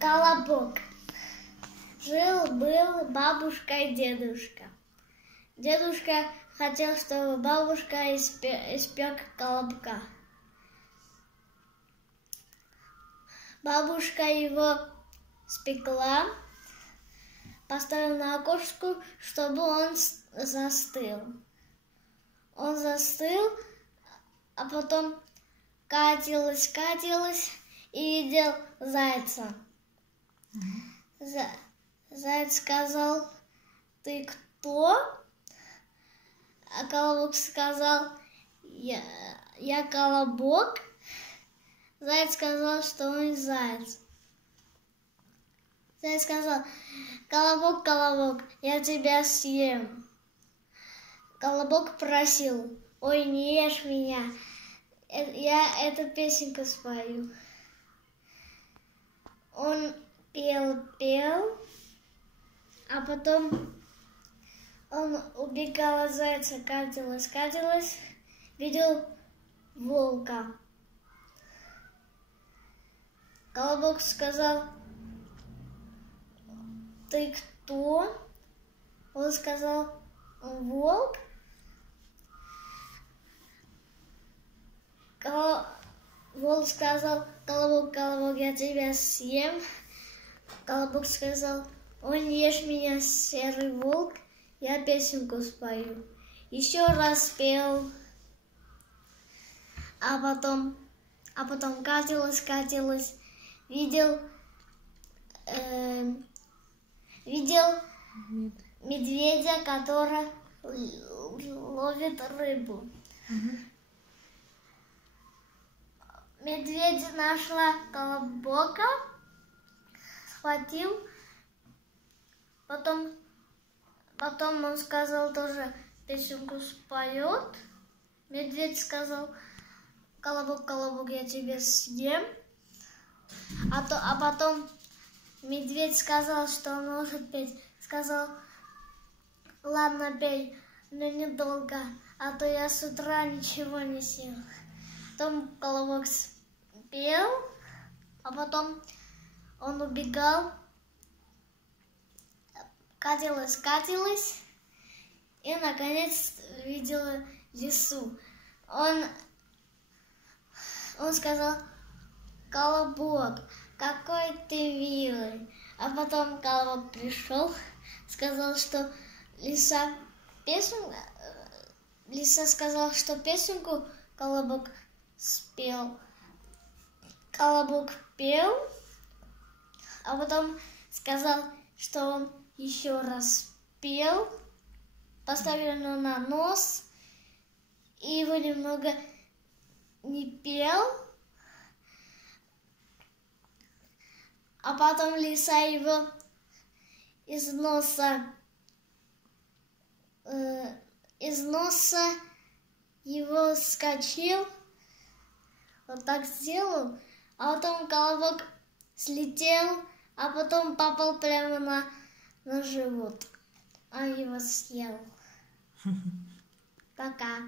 Колобок. Жил-был бабушка и дедушка. Дедушка хотел, чтобы бабушка испек колобка. Бабушка его спекла, поставила на окошко, чтобы он застыл. Он застыл, а потом катилась и видел зайца. Заяц сказал: «Ты кто?» А колобок сказал: «Я колобок». Заяц сказал, что он заяц. Заяц сказал: «Колобок, колобок, я тебя съем». Колобок просил: «Ой, не ешь меня, я эту песенку спою». Он пел, а потом он убегал от зайца, катилась, видел волка. Колобок сказал: «Ты кто?» Он сказал: «Волк». Волк сказал: «Колобок, колобок, я тебя съем». Колобок сказал: «Ой, не ешь меня, серый волк, я песенку спою». Еще раз пел, а потом катилась, видел медведя, который ловит рыбу. Медведь нашла колобка, схватил, потом он сказал, тоже песенку споет. Медведь сказал: «Колобок, колобок, я тебя съем». А потом медведь сказал, что он может петь. Сказал: «Ладно, пей, но недолго, а то я с утра ничего не съел». Потом колобок спел, а потом он убегал, катилась и наконец видела лису. Он сказал: «Колобок, какой ты милый». А потом колобок пришел, сказал, что лиса сказала, что песенку колобок спел. Колобок пел, а потом сказал, что он еще раз пел, поставил его на нос, и его немного не пел, а потом лиса его из носа его скачил, вот так сделал, а потом колобок слетел, а потом попал прямо на живот. Он его съел. Пока.